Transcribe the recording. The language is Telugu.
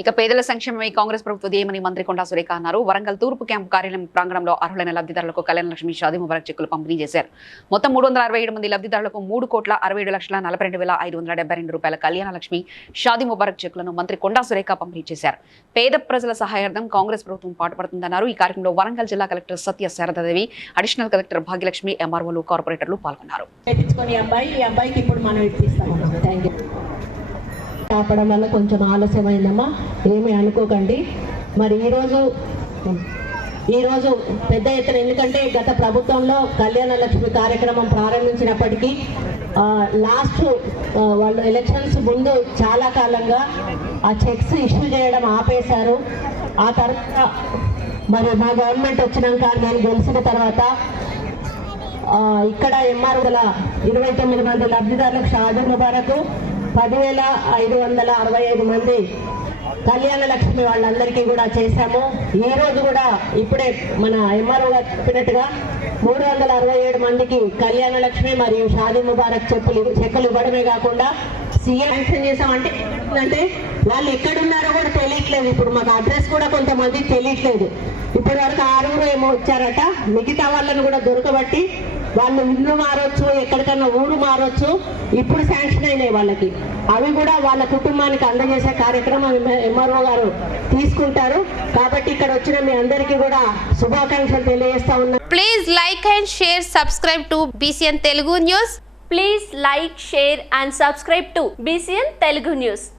ఇక పేదల సంక్షేమమే కాంగ్రెస్ ప్రభుత్వ ధ్యేయమని మంత్రి కొండా సురేఖ అన్నారు. వరంగల్ తూర్పు క్యాంపు కార్యాలయం ప్రాంగణంలో అర్హులైన లబ్ధిదారులకు కళ్యాణ లక్ష్మి షాదీ ముబారక్ చెక్కులు పంపిణీ చేశారు. మొత్తం మూడు వందల అరవై మంది లబ్ధిదారులకు మూడు కోట్ల అరవై లక్షల నలభై రెండు వేల ఐదు వందల డెబ్బై రెండు రూపాయల కళ్యాణ లక్ష్మి షాదీ ముబారక్ చెక్కులను మంత్రి కొండా సురేఖ పంపిణీ చేశారు. పేద ప్రజల సహాయార్థం కాంగ్రెస్ ప్రభుత్వం పాటుపడుతుందన్నారు. ఈ కార్యక్రమంలో వరంగల్ జిల్లా collector Satya Saradadevi additional collector Bhagyalakshmi ఎంఆర్ఓలు కార్పొరేటర్లు పాల్గొన్నారు. అబ్బాయి అబ్బాయికి ఇప్పుడు మనం ఆపడం వల్ల కొంచెం ఆలస్యమైందమ్మా. ఏమీ అనుకోకండి. మరి ఈరోజు ఈరోజు పెద్ద ఎత్తున ఎందుకంటే గత ప్రభుత్వంలో కళ్యాణ లక్ష్మి కార్యక్రమం ప్రారంభించినప్పటికీ లాస్ట్ వాళ్ళు ఎలక్షన్స్ ముందు చాలా కాలంగా ఆ చెక్స్ ఇష్యూ చేయడం ఆపేశారు. ఆ తర్వాత మరి మా గవర్నమెంట్ వచ్చినాక నేను గెలిచిన తర్వాత ఇక్కడ ఎంఆర్ గల ఇరవై తొమ్మిది మంది లబ్ధిదారులకు షాజు ముబారకు పదివేల ఐదు వందల అరవై ఐదు మంది కళ్యాణ లక్ష్మి వాళ్ళందరికీ కూడా చేశాము. ఈ రోజు కూడా ఇప్పుడే మన ఎంఆర్ఓ గారు చెప్పినట్టుగా మూడు వందల అరవై ఏడు మందికి కళ్యాణ లక్ష్మి మరియు షాదీ ముబారక్ చెప్పులు చెక్కులు ఇవ్వడమే కాకుండా సీఎం యాక్షన్ చేసామంటే అంటే వాళ్ళు ఎక్కడున్నారో కూడా తెలియట్లేదు. ఇప్పుడు మాకు అడ్రస్ కూడా కొంతమంది తెలియట్లేదు. ఇప్పటి వరకు ఆరుగురు ఏమో వచ్చారట. మిగతా వాళ్ళను కూడా దొరకబట్టి వాళ్ళు ఇల్లు మారొచ్చు ఎక్కడికన్నా ఊరు మారొచ్చు ఇప్పుడు శాంక్షన్ అయినాయి వాళ్ళకి. అవి కూడా వాళ్ళ కుటుంబానికి అందజేసే కార్యక్రమం ఎంఆర్ఓ గారు తీసుకుంటారు. కాబట్టి ఇక్కడ వచ్చిన మీ అందరికీ కూడా శుభాకాంక్షలు తెలియజేస్తా ఉన్నా please like and share subscribe to BCN Telugu news please like share and subscribe to BCN Telugu news